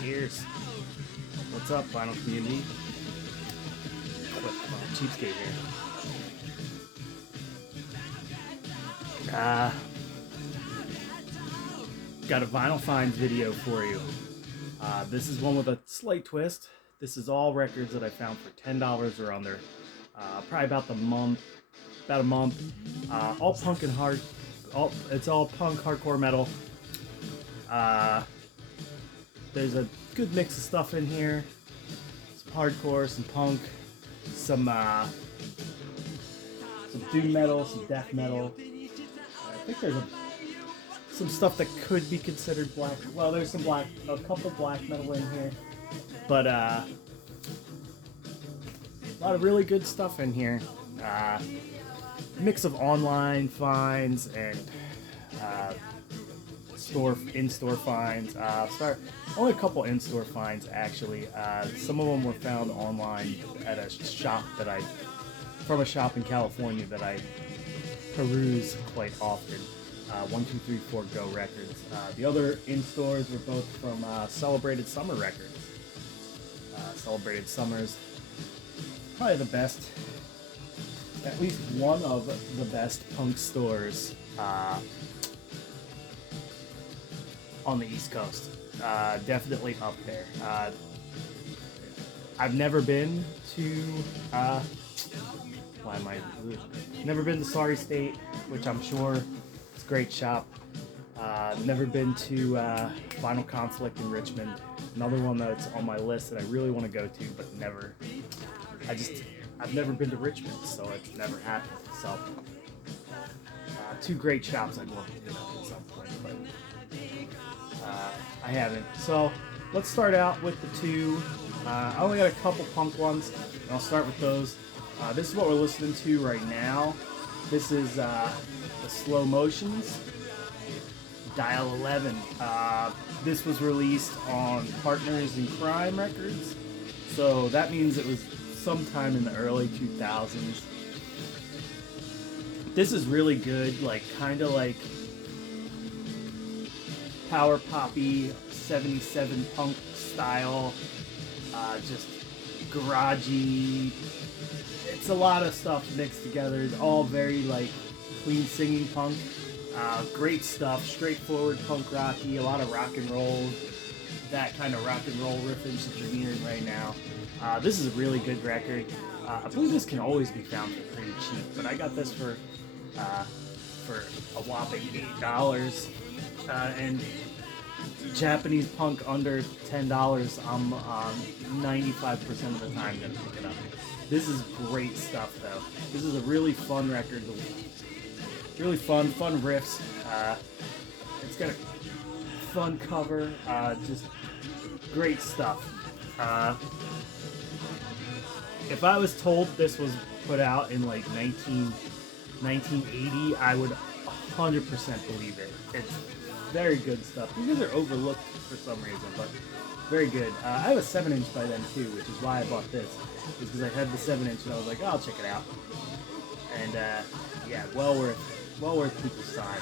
Cheers. What's up, vinyl community? Cheapskate here. Got a Vinyl Finds video for you. This is one with a slight twist. This is all records that I found for $10 or under. Probably about a month. All punk and hard. It's all punk, hardcore metal. There's a good mix of stuff in here. Some hardcore, some punk, some doom metal, some death metal. I think there's some stuff that could be considered black. Well, there's a couple black metal in here, but a lot of really good stuff in here. Mix of online finds and in-store finds. Only a couple in-store finds actually. Some of them were found online at a shop from a shop in California that I peruse quite often. 1234 Go Records. The other in-stores were both from Celebrated Summer Records. Celebrated Summer's probably the best, at least one of the best punk stores on the East Coast. Definitely up there. I've never been to never been to Sorry State, which I'm sure it's a great shop. Never been to Final Conflict in Richmond. Another one that's on my list that I really want to go to, but I've never been to Richmond, so it's never happened. So, two great shops I'd love to hit up at some point, but I haven't. So, let's start out with the two. I only got a couple punk ones, and I'll start with those. This is what we're listening to right now. This is the Slow Motions, Dial 11. This was released on Partners in Crime Records, so that means it was sometime in the early 2000s. This is really good, kind of like power poppy 77 punk style, just garagey. It's a lot of stuff mixed together. It's all very clean singing punk. Great stuff, straightforward punk rocky, a lot of rock and roll, that kind of rock and roll riffage that you're hearing right now. This is a really good record. I believe this can always be found for pretty cheap, but I got this for a whopping $8. And Japanese punk under $10, I'm 95% of the time gonna pick it up. This is great stuff though. This is a really fun record. Really fun riffs. It's got a fun cover. Just great stuff. If I was told this was put out in 1980, I would 100% believe it. It's very good stuff. These guys are overlooked for some reason, but very good. I have a 7-inch by then too, which is why I bought this. Is because I had the 7-inch and I was like, oh, I'll check it out. And yeah, well worth people's time.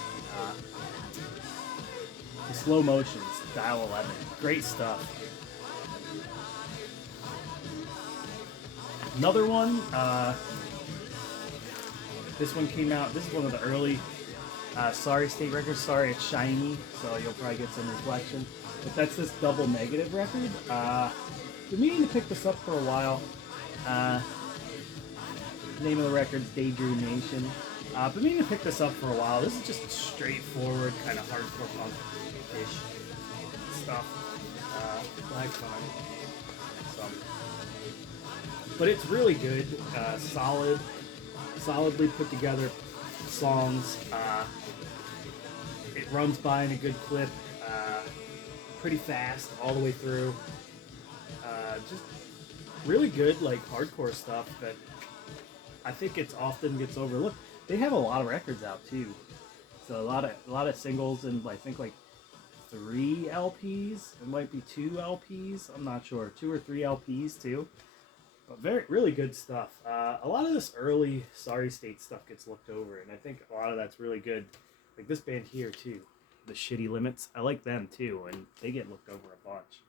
The Slow Motions, Dial 11, great stuff. Another one, this one came out, this is one of the early Sorry State records. Sorry, it's shiny, so you'll probably get some reflection. But that's this Double Negative record. Been meaning to pick this up for a while. Name of the record's Daydream Nation. Been meaning to pick this up for a while. This is just straightforward, kind of hardcore punk-ish stuff. Black fun. But it's really good. Solidly put together songs. It runs by in a good clip. Pretty fast all the way through. Just really good, hardcore stuff that I think it's often gets overlooked. They have a lot of records out too, so a lot of singles and I think 3 LPs. It might be 2 LPs. I'm not sure, 2 or 3 LPs too. But really good stuff. A lot of this early Sorry State stuff gets looked over, and I think a lot of that's really good. Like this band here too, the Shitty Limits. I like them too, and they get looked over a bunch.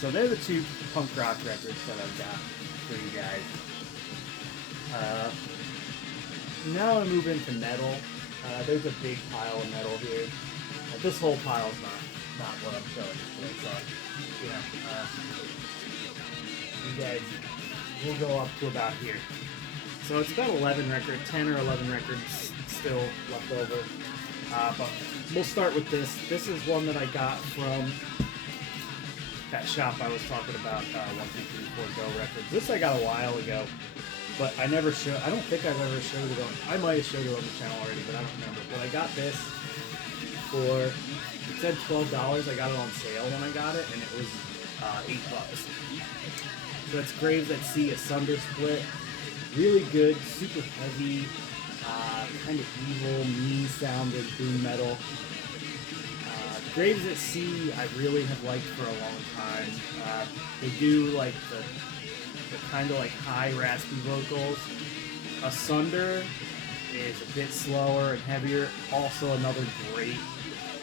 So they're the two punk rock records that I've got for you guys. Now I move into metal. There's a big pile of metal here. This whole pile's not what I'm showing you today, so you guys, we'll go up to about here. So it's about 10 or 11 records still left over. But we'll start with this. This is one that I got from that shop I was talking about, 1234 Go Records. This I got a while ago, but I never showed. I don't think I've ever showed it on. I might have showed it on the channel already, but I don't remember. But I got this for, it said $12. I got it on sale when I got it, and it was $8. So it's Graves at Sea, Asunder split. Really good, super heavy, kind of evil, mean-sounding doom metal. Graves at Sea, I really have liked for a long time. They do like the kind of like high, raspy vocals. Asunder is a bit slower and heavier. Also, another great,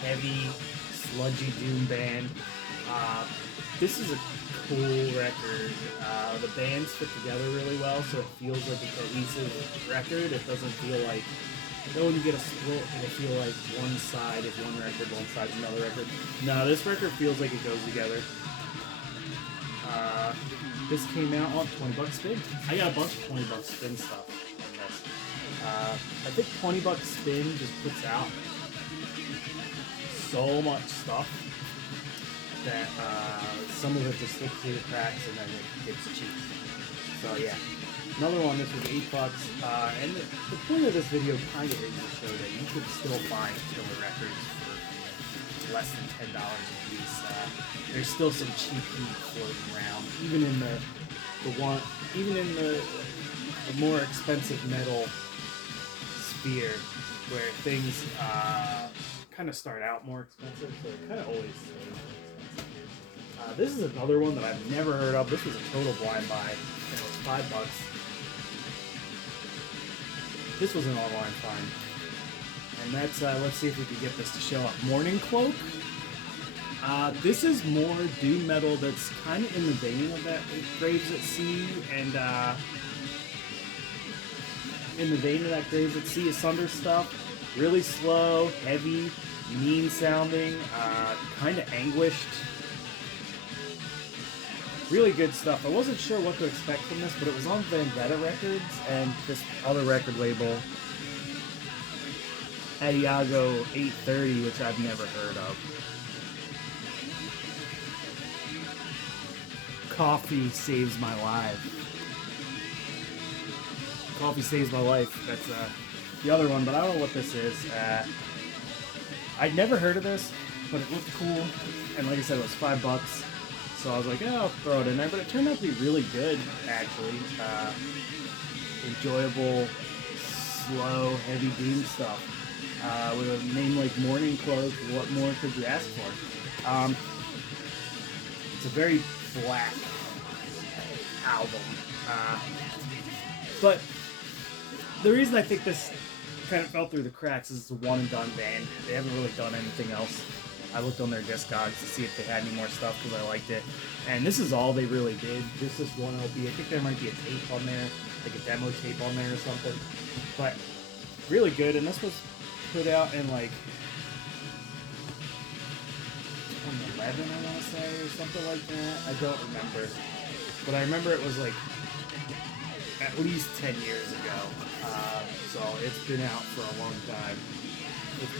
heavy, sludgy doom band. This is a cool record. The bands fit together really well, so it feels like a cohesive record. It doesn't feel like, when you get a split, it'll feel like one side is one record, one side is another record. No, this record feels like it goes together. This came out on 20 bucks spin. I got a bunch of 20 bucks spin stuff on this. I think 20 bucks spin just puts out so much stuff that some of it just slips through the cracks and then it gets cheap. So yeah, another one. This was $8, and the point of this video kind of is to show that you could still find killer records for less than $10 a piece. There's still some cheap heat floating around, even in the more expensive metal sphere, where things kind of start out more expensive, so it kind of always stays more expensive. This is another one that I've never heard of. This was a total blind buy, and it was $5. This was an online find, and that's let's see if we can get this to show up. Morning Cloak. This is more doom metal that's kind of in the vein of that Graves at Sea, and in the vein of that Graves at Sea Asunder stuff. Really slow, heavy, mean sounding, kind of anguished. Really good stuff. I wasn't sure what to expect from this, but it was on Vendetta Records and this other record label, Adiago 830, which I've never heard of. Coffee saves my life. Coffee saves my life. That's the other one, but I don't know what this is. I'd never heard of this, but it looked cool, and like I said, it was $5. So I was like, oh, I'll throw it in there, but it turned out to be really good, actually. Enjoyable, slow, heavy doom stuff. With a name like Morning Cloak, what more could you ask for? It's a very black album. But the reason I think this kind of fell through the cracks is it's a one-and-done band. They haven't really done anything else. I looked on their Discogs to see if they had any more stuff because I liked it. And this is all they really did. Just this one LP. I think there might be a tape on there, like a demo tape on there or something. But really good. And this was put out in like 2011, I want to say, or something like that. I don't remember. But I remember it was like at least 10 years ago. So it's been out for a long time. It's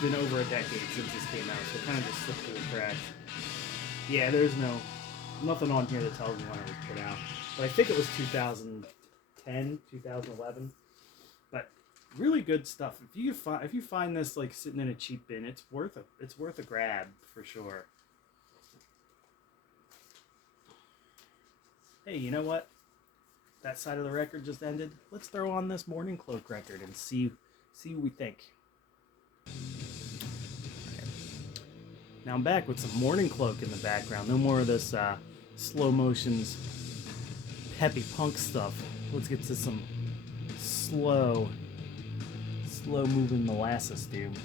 been over a decade since this came out, so it kind of just slipped through the cracks. Yeah, there's nothing on here that tells me when it was put out. But I think it was 2010, 2011. But really good stuff. If you find this like sitting in a cheap bin, it's worth a grab for sure. Hey, you know what? That side of the record just ended. Let's throw on this Morning Cloak record and see what we think. Now I'm back with some Morning Cloak in the background. No more of this slow motions, peppy punk stuff. Let's get to some slow moving molasses, dude.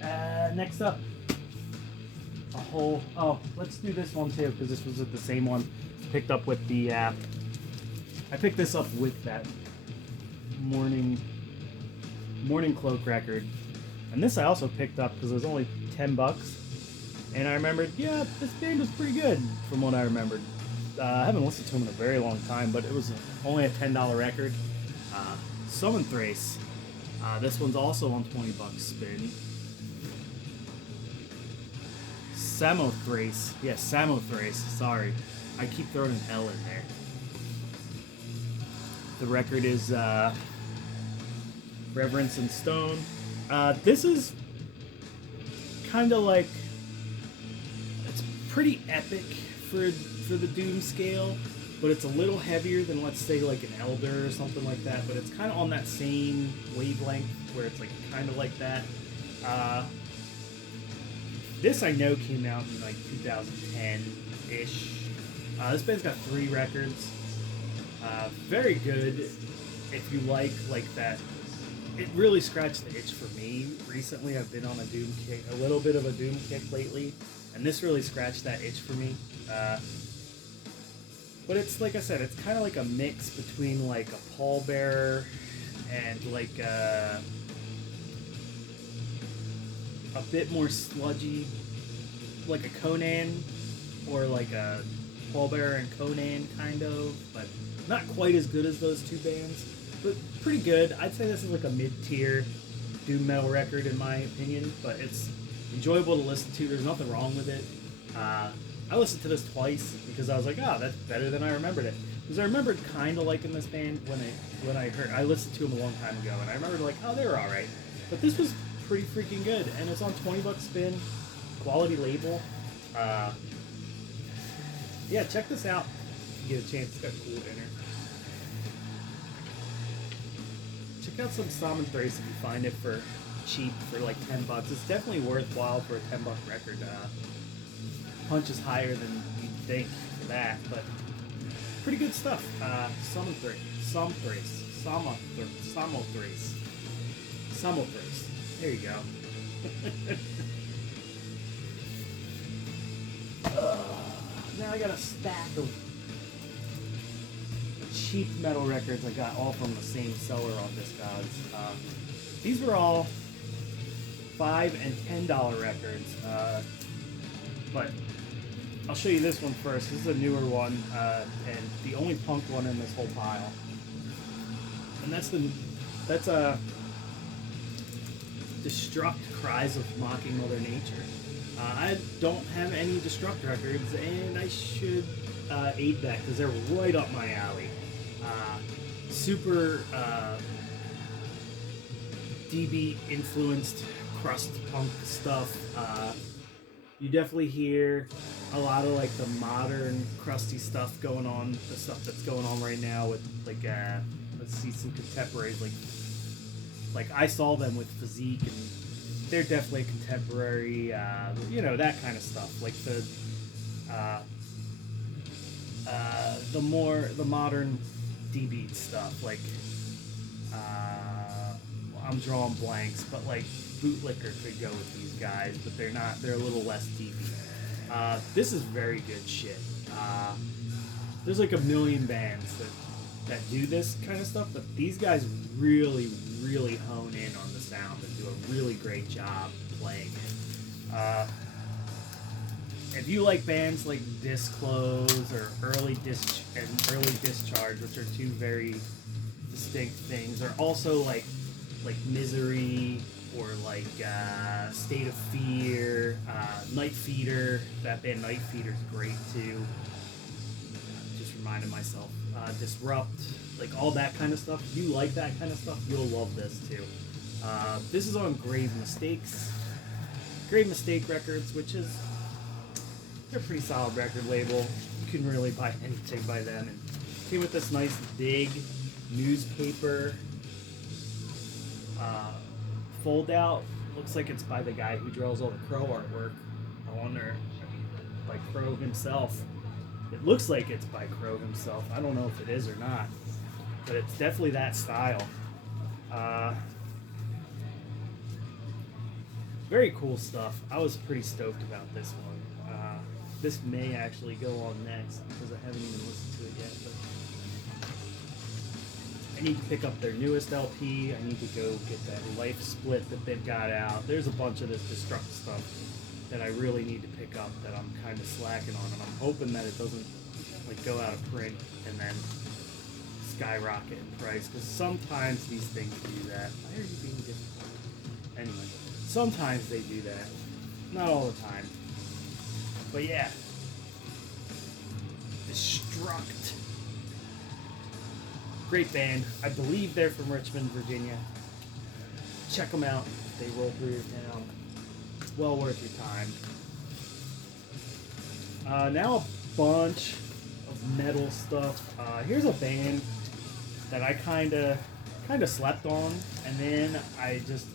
Next up, a whole. Oh, let's do this one too because this was the same one. Picked up with the. I picked this up with that morning cloak record, and this I also picked up because it was only $10, and I remembered, yeah, this band was pretty good from what I remembered. I haven't listened to them in a very long time, but it was only a $10 record. Samothrace. This one's also on $20 spin. Samothrace. Yeah, Samothrace. Sorry. I keep throwing an L in there. The record is Reverence and Stone. This is kind of like, it's pretty epic for the Doom scale, but it's a little heavier than, let's say, like an Elder or something like that, but it's kind of on that same wavelength where it's like kind of like that. This I know came out in like 2010-ish. This band's got 3 records. Very good if you like that. It really scratched the itch for me. Recently I've been on a Doom kick, a little bit of a Doom kick lately, and this really scratched that itch for me. But it's, like I said, it's kind of like a mix between like a pallbearer and like a bit more sludgy, like a Conan, or like a pallbearer and Conan kind of, but not quite as good as those two bands, but pretty good. I'd say this is like a mid-tier doom metal record in my opinion, but it's enjoyable to listen to. There's nothing wrong with it. I listened to this twice because I was like, oh, that's better than I remembered it. Because I remembered kind of liking this band when I listened to them a long time ago, and I remembered like, oh, they were all right. But this was pretty freaking good, and it's on $20 spin, quality label. Yeah, check this out if you get a chance. It's got a cool inner. Check out some Samothrace if you find it for cheap for like $10. It's definitely worthwhile for a $10 record. Punches higher than you'd think for that, but pretty good stuff. Samothrace. There you go. Now I got a stack of cheap metal records I got all from the same seller on Discogs. These were all $5 and $10 records, but I'll show you this one first. This is a newer one, and the only punk one in this whole pile. And that's a Destruct, Cries of Mocking Mother Nature. I don't have any Destruct records, and I should aid that because they're right up my alley. Super DB influenced crust punk stuff. You definitely hear a lot of like the modern crusty stuff going on, the stuff that's going on right now with like let's see, some contemporaries like I saw them with Physique, and they're definitely contemporary, you know, that kind of stuff, like the modern D-beat stuff, like I'm drawing blanks, but like Bootlicker could go with these guys, but they're not. They're a little less D-beat. This is very good shit. There's like a million bands that do this kind of stuff, but these guys really, really hone in on the sound and do a really great job playing it. If you like bands like Disclose or Early Discharge, which are two very distinct things, or also like Misery, or like State of Fear, Night Feeder. That band Night Feeder's great too. Just reminded myself. Disrupt, like all that kind of stuff. If you like that kind of stuff, you'll love this too. This is on Grave Mistakes. Grave Mistake Records, which is, they're a pretty solid record label. You can really buy anything by them. And came with this nice big newspaper fold out. Looks like it's by the guy who draws all the Crow artwork. I wonder, by Crow himself. It looks like it's by Crow himself. I don't know if it is or not, but it's definitely that style. Very cool stuff. I was pretty stoked about this one. this may actually go on next because I haven't even listened to it yet. But I need to pick up their newest LP. I need to go get that Life Split that they've got out. There's a bunch of this Destruct stuff that I really need to pick up that I'm kind of slacking on, and I'm hoping that it doesn't like go out of print and then skyrocket in price, because sometimes these things do that. Why are you being difficult? Anyway, sometimes they do that. Not all the time. But yeah. Destruct. Great band. I believe they're from Richmond, Virginia. Check them out. They roll through your town. Well worth your time. Now a bunch of metal stuff. Here's a band that I kind of slept on, and then I just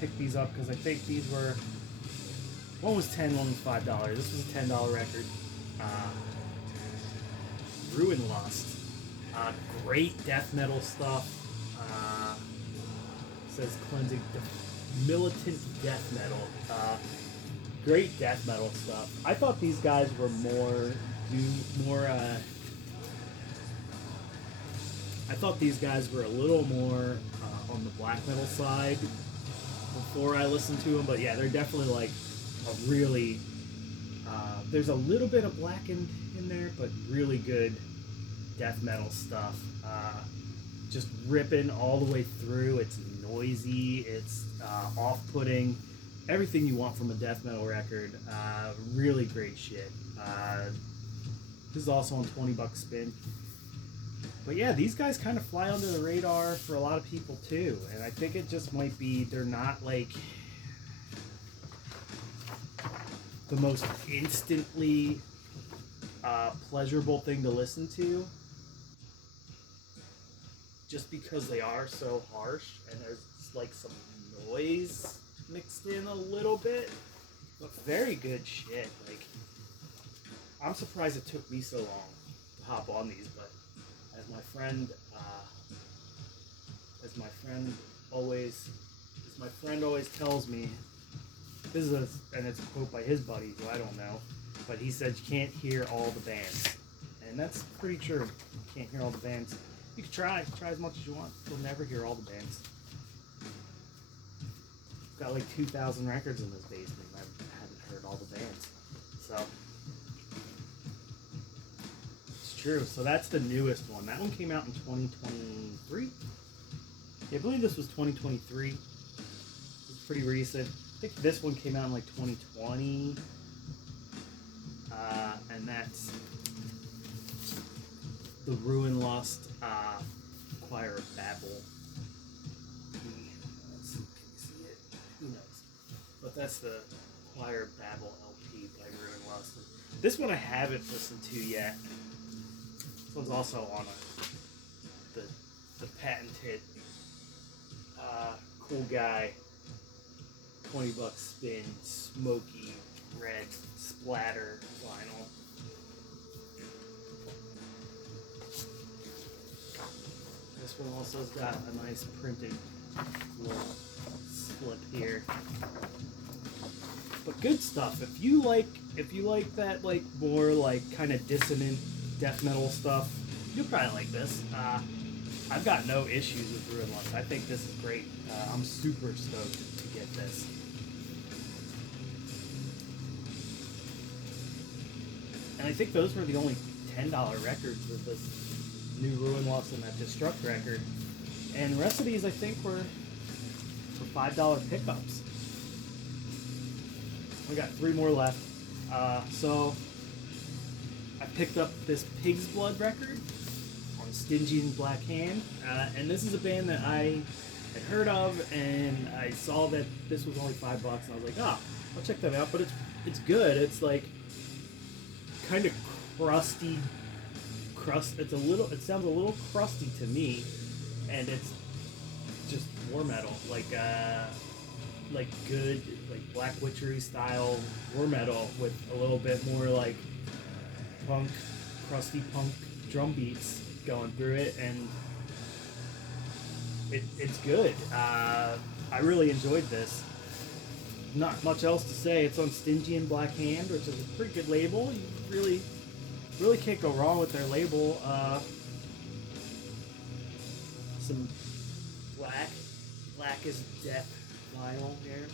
picked these up because I think these were, one was $10, one was $5. This was a $10 record. Ruinlust. Great death metal stuff. Says cleansing militant death metal. Great death metal stuff. I thought these guys were I thought these guys were a little more on the black metal side before I listened to them, but yeah, they're definitely like a really, there's a little bit of black in there, but really good death metal stuff. Just ripping all the way through. It's noisy, it's off-putting, everything you want from a death metal record. Really great shit. This is also on $20 spin. But yeah, these guys kind of fly under the radar for a lot of people too, and I think it just might be they're not like the most instantly pleasurable thing to listen to, just because they are so harsh and there's like some noise mixed in a little bit, but very good shit. Like, I'm surprised it took me so long to hop on these, but as my friend always tells me, this is and it's a quote by his buddy who I don't know, but he said you can't hear all the bands, and that's pretty true. You can't hear all the bands. You can try as much as you want. You'll never hear all the bands. I've got like 2,000 records in this basement. I haven't heard all the bands, so it's true. So that's the newest one. That one came out in 2023. Yeah, I believe this was 2023. It's pretty recent. I think this one came out in like 2020, and that's the Ruinlust Choir of Babel. Let's see, can you see it? Who knows? But that's the Choir of Babel LP by Ruinlust. This one I haven't listened to yet. This one's also on the patented cool guy $20 spin smoky red splatter vinyl. This one also has got a nice printed little slip here. But good stuff. If you like that like more like kind of dissonant death metal stuff, you'll probably like this. I've got no issues with Ruinlust. I think this is great. I'm super stoked to get this. And I think those were the only $10 records of this new Ruinlust and that Destruct record. And the rest of these I think were for $5 pickups. We got 3 more left. So I picked up this Pig's Blood record on Stingy and Black Hand, and this is a band that I had heard of, and I saw that this was only $5, and I was like, I'll check that out. But it's good. It's like kind of crusty. It sounds a little crusty to me, and it's just war metal, like good like Black Witchery style war metal with a little bit more like punk, crusty punk drum beats going through it, and it's good. I really enjoyed this. not much else to say. It's on Stingy and Black Hand, which is a pretty good label. You really can't go wrong with their label. Some black is death vinyl here.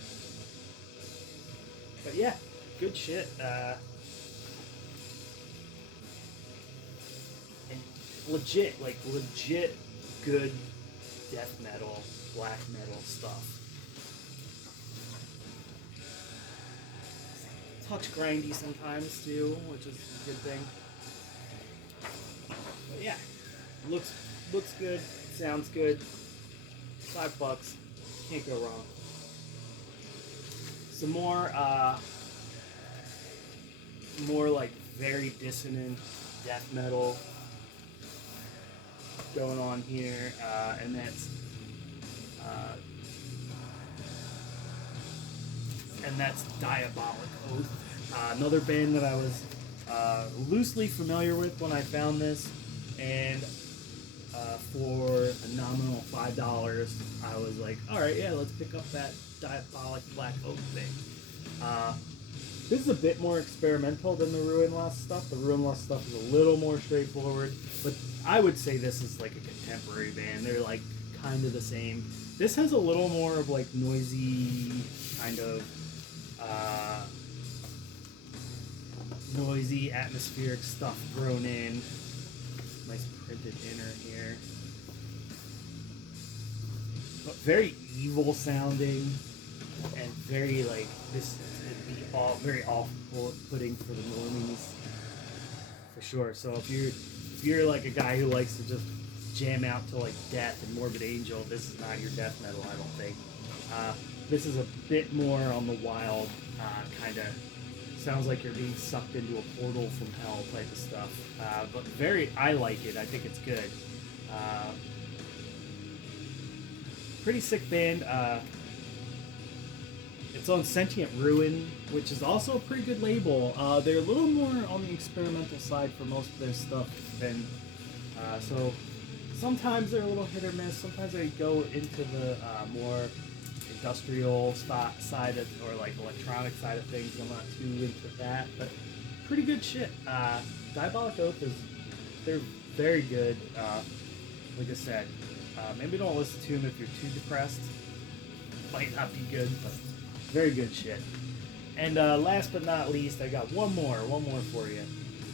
But yeah, good shit. And legit good death metal, black metal stuff. Touch grindy sometimes too, which is a good thing. But yeah, looks good, sounds good. $5, can't go wrong. Some more like very dissonant death metal going on here, and that's Diabolic Oath, another band that I was loosely familiar with when I found this, and for a nominal $5, I was like, all right, yeah, let's pick up that Diabolic Black Oak thing. This is a bit more experimental than the Ruinlust stuff. The Ruinlust stuff is a little more straightforward, but I would say this is like a contemporary band. They're like kind of the same. This has a little more of like noisy, kind of noisy, atmospheric stuff thrown in. Nice printed inner here. But very evil sounding and very like this would be all very off-putting for the normies for sure. So if you're like a guy who likes to just jam out to like Death and Morbid Angel, this is not your death metal, I don't think. This is a bit more on the wild kind of. Sounds like you're being sucked into a portal from hell type of stuff. But I like it. I think it's good. Pretty sick band. It's on Sentient Ruin, which is also a pretty good label. They're a little more on the experimental side for most of their stuff. And so sometimes they're a little hit or miss. Sometimes they go into the more industrial side of, or like electronic side of things. I'm not too into that, but pretty good shit. Diabolic Oath they're very good. Like I said, maybe don't listen to them if you're too depressed. Might not be good, but very good shit. And last but not least, I got one more for you.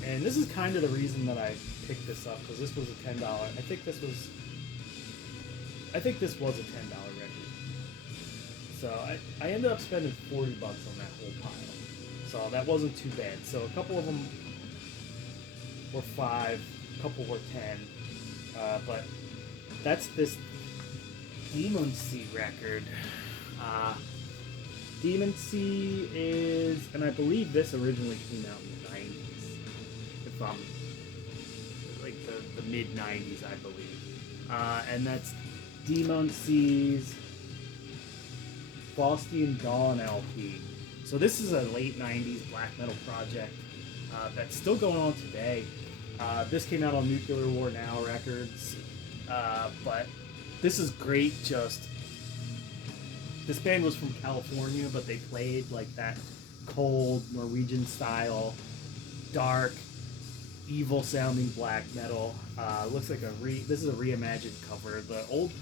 And this is kind of the reason that I picked this up, because this was a $10. I think this was a $10 record. So I ended up spending $40 on that whole pile. So that wasn't too bad. So a couple of them were $5, a couple were $10. But that's this Demoncy record. Demoncy is, and I believe this originally came out in the 90s. If I'm like the mid 90s, I believe. And that's Demoncy's Faustian Dawn LP. So this is a late 90s black metal project that's still going on today. This came out on Nuclear War Now Records, but this is great. This band was from California, but they played like that cold Norwegian style, dark, evil sounding black metal. Looks like this is a reimagined cover. The old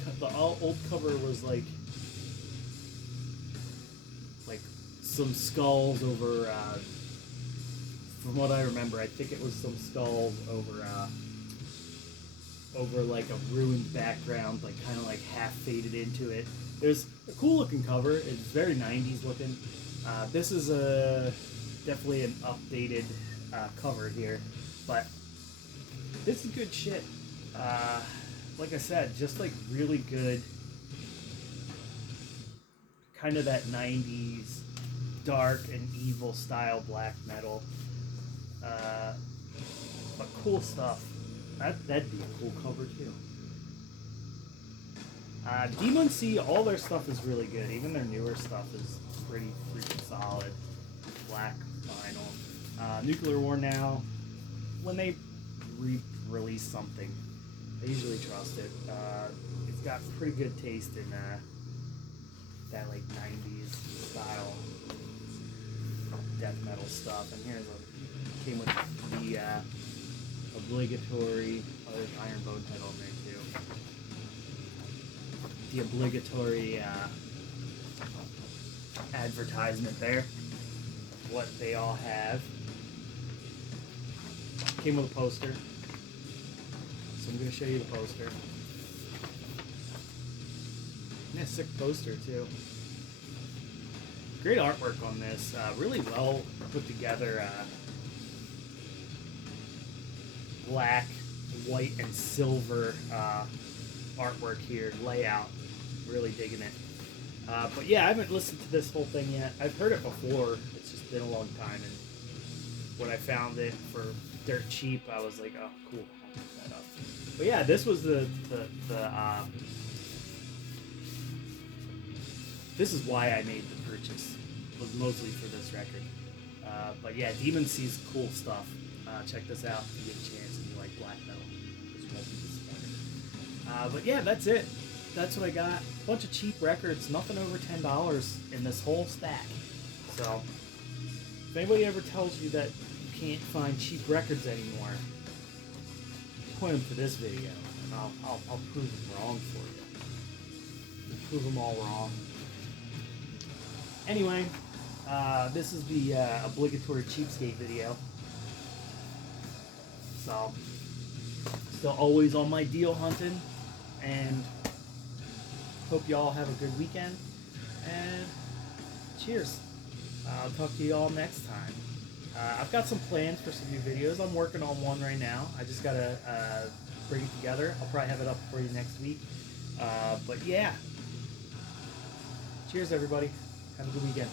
cover was like some skulls over, from what I remember, I think it was some skulls over like a ruined background, like kind of like half faded into it. There's a cool looking cover. It's very 90s looking. This is definitely an updated cover here, but this is good shit. Like I said, just like really good, kind of that 90s dark and evil style black metal, but cool stuff. That'd be a cool cover too. Demoncy, all their stuff is really good. Even their newer stuff is pretty freaking solid. Black vinyl. Nuclear War Now, when they release something, I usually trust it. It's got pretty good taste in that like 90s style death metal stuff. And here's a came with the obligatory. Oh, there's Iron Bonehead on there too. The obligatory advertisement there. What they all have. Came with a poster. So I'm going to show you the poster. And a sick poster too. Great artwork on this. Really well put together. Black, white, and silver artwork here. Layout. Really digging it. But yeah, I haven't listened to this whole thing yet. I've heard it before. It's just been a long time. And when I found it for dirt cheap, I was like, oh, cool. I'll pick that up. But yeah, this was this is why I made the purchase. Was mostly for this record. But yeah, Demoncy's cool stuff. Check this out if you get a chance and you like black metal. You won't be disappointed. But yeah, that's it. That's what I got. A bunch of cheap records. Nothing over $10 in this whole stack. So, if anybody ever tells you that you can't find cheap records anymore, point them to this video, and I'll prove them wrong for you. I'll prove them all wrong. Anyway, this is the obligatory Cheapskate video. So, still always on my deal hunting, and hope y'all have a good weekend, and cheers. I'll talk to y'all next time. I've got some plans for some new videos. I'm working on one right now. I just gotta bring it together. I'll probably have it up for you next week. But yeah, cheers everybody. Have a good weekend.